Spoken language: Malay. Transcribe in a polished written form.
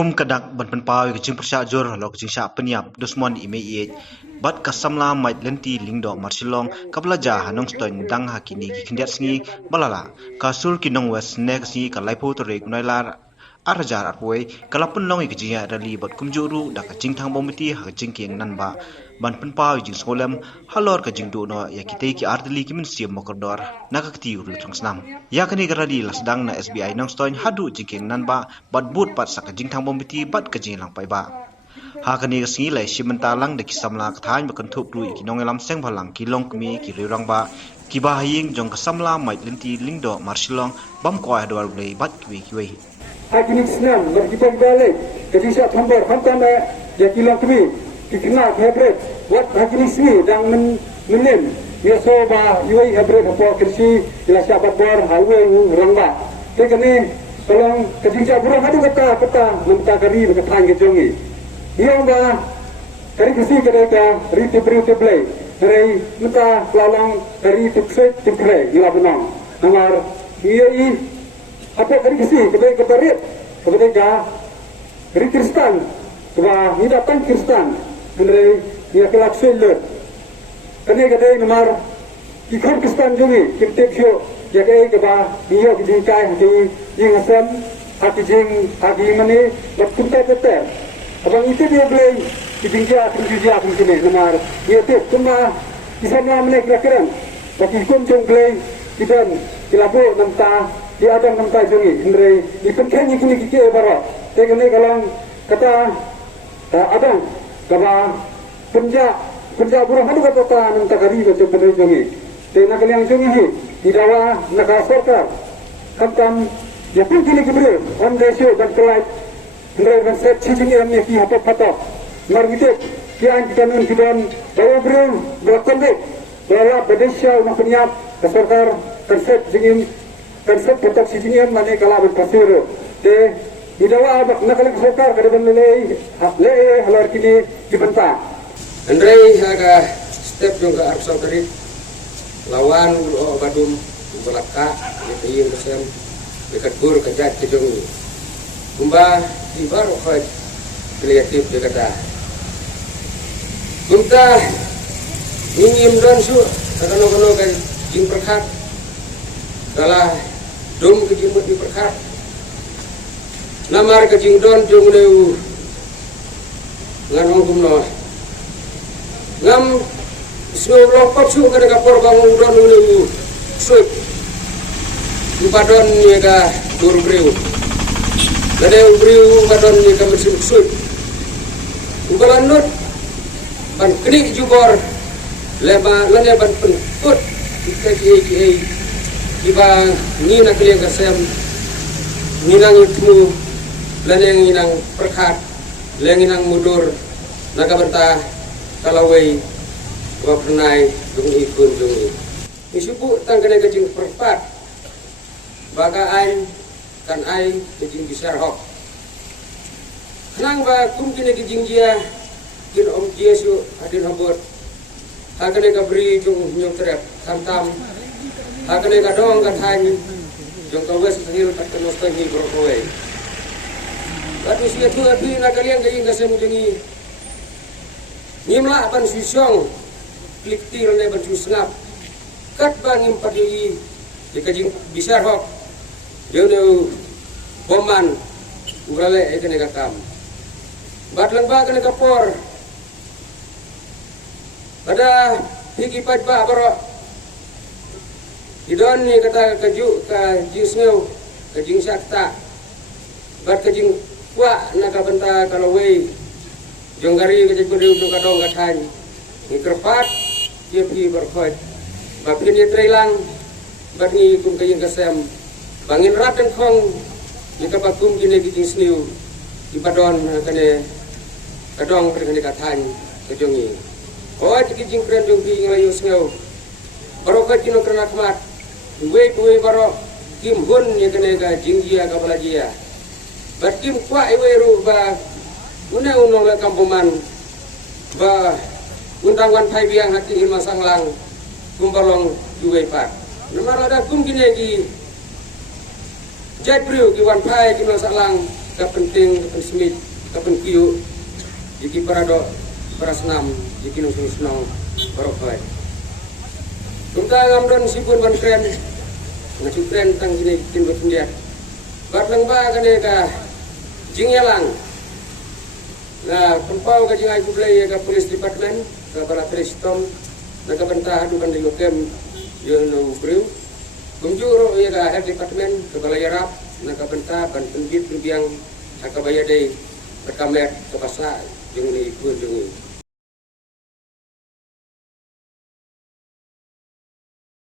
kum kadak ban penpawi kecing persya jor lo kecing sya peniap dusmon ime bat kasamla mait lenti lingdo marsilong kablaja hanong stoin dang hakini gikindiat singi balala kasur kinong wes nek singi kalaipo tore gunailar arjar arpoi kalapun long ikjiya rali bat kumjuru da kacing thang bomiti hakacing keng nanba ban penpawi jing solem halor kajing do no yakite ki ardli kimin siam mokordor nakakti ur trangsnam yakani garadi lasdang na SBI nong stoin hadu jingkeng nanba bat but pat sakajing thang bomiti bat kajing lang paiba hakani singi lai simenta lang de kisamla kathain bakan thup ru ikinong elam seng balang kilong kmi ki rirangba kiba haying jong kasamla mait lenti lingdo marsilong bam ko adwar blei bat kiwi Hakini senang berkibar balik jadi siap hambar hantam ya kilong kmi kikna hebret wat hakini sini dan menem ya soba yoi hebret apa kersi ila siapat bor highway rangba tekene tolong kejingja burung hadu kata menta kari berkatang kejongi yang ba kari kersi kedeka riti beriti blay dari menta lalang dari tukre ila benang namar yoi apa kari kersi kedeka kebarit kedeka kari kristan keba ni datang kristan dari dia kelak seller kene kadai nomor ikut kristan jungi kitip syo ya kai keba dia dijingkai di yang asam hati jing hati mani berkutat teter abang itu dia beli dijingja kene nomor dia tip cuma di sana menek keren bagi kun jung beli idan kilabu namta di adam namta jungi dari dipenkenyi kini kike barat tekene kalang kata adam kaba penja burung hadu kata nang takari baca pendai jongi te nak yang jongi hi di dawa nak sarkar kam ya pun kini kebre on desio dan kelai ndai ban set cicing yang ki apa pata mar gitu ki an kanun kidon dawa burung berkonde bala badesya nak peniap sarkar terset jingin terset petak cicing yang mane kala berpasir te di dawa nak sarkar kada ban le halar kini dibentak Andrei aga step juga arsal tadi lawan badum belaka itu yang kesem dekat bur kejat kejongi kumba tibar khaj kreatif dekata kumta ingin don su kano kan jing perkat dalah dum ke jing di perkat namar ke jing don jung leu ngan kumno ngam solo kopsu kada kapor bangun don ulu suik upadon ni ka burbriu lade ubriu upadon ni ka mesin suik ubalanut ban kini jubor leba lane ban put kita ki kiba ni nak liang kasem ni nang itmu lane nang perkat lane nang mudur naga benta kalawai wapnai dung ikun dung isupu tang kena kejing perpat baga ai kan ai kejing besar hok kenang ba kum kena kejing dia kin om Yesu adin habot hakane ka bri dung nyong terap santam hakane ka dong ka than jong ka wes hil tak kenos tangi brokoi batu sia tu abi na kalian kejing kasem jungi nimla ban susong klik tir ne ban susnap kat bangim padi dikajing bisar hok yo ne boman urale ekene katam batlang ba kene kapor pada hiki pat ba baro idon ni kata kaju ka jisneu kajing sakta bat kajing kwa nakabenta kalau wei jonggari ke jadi untuk kadong kathan ni kerpat dia pi berkhot bapin dia trailang bani kum kayin kasem bangin raten khong ni kapakum kini kijing sniu ipadon kane kadong kene kathan kejongi oh kijing kren jong pi ngayu sneu barokat kino kena kmat duwe baro kim hun ni kene ka jingjia ka balajia batim kwa eweru ba una unong le kampuman ba undangan pai biang hati ilma sanglang kumbalong duwe pat namar ada kum kine ki jai priu ki wan pai ki no sanglang penting kapan semit kapan kiu jiki para senam jiki nung senang barokai kumta ngamdon sipun ban kren ngacu kren tang sini tin berpendiat batlang ba kane ka jingyalang na pempau ka jingai kublai ka police department ka para tristom na ka bantah adukan di lokem yo no breu kunjuro ya ka health department ka balayarap na ka bantah ban penbit rubiang akabayade berkamer ke pasar jeung ni pun jeung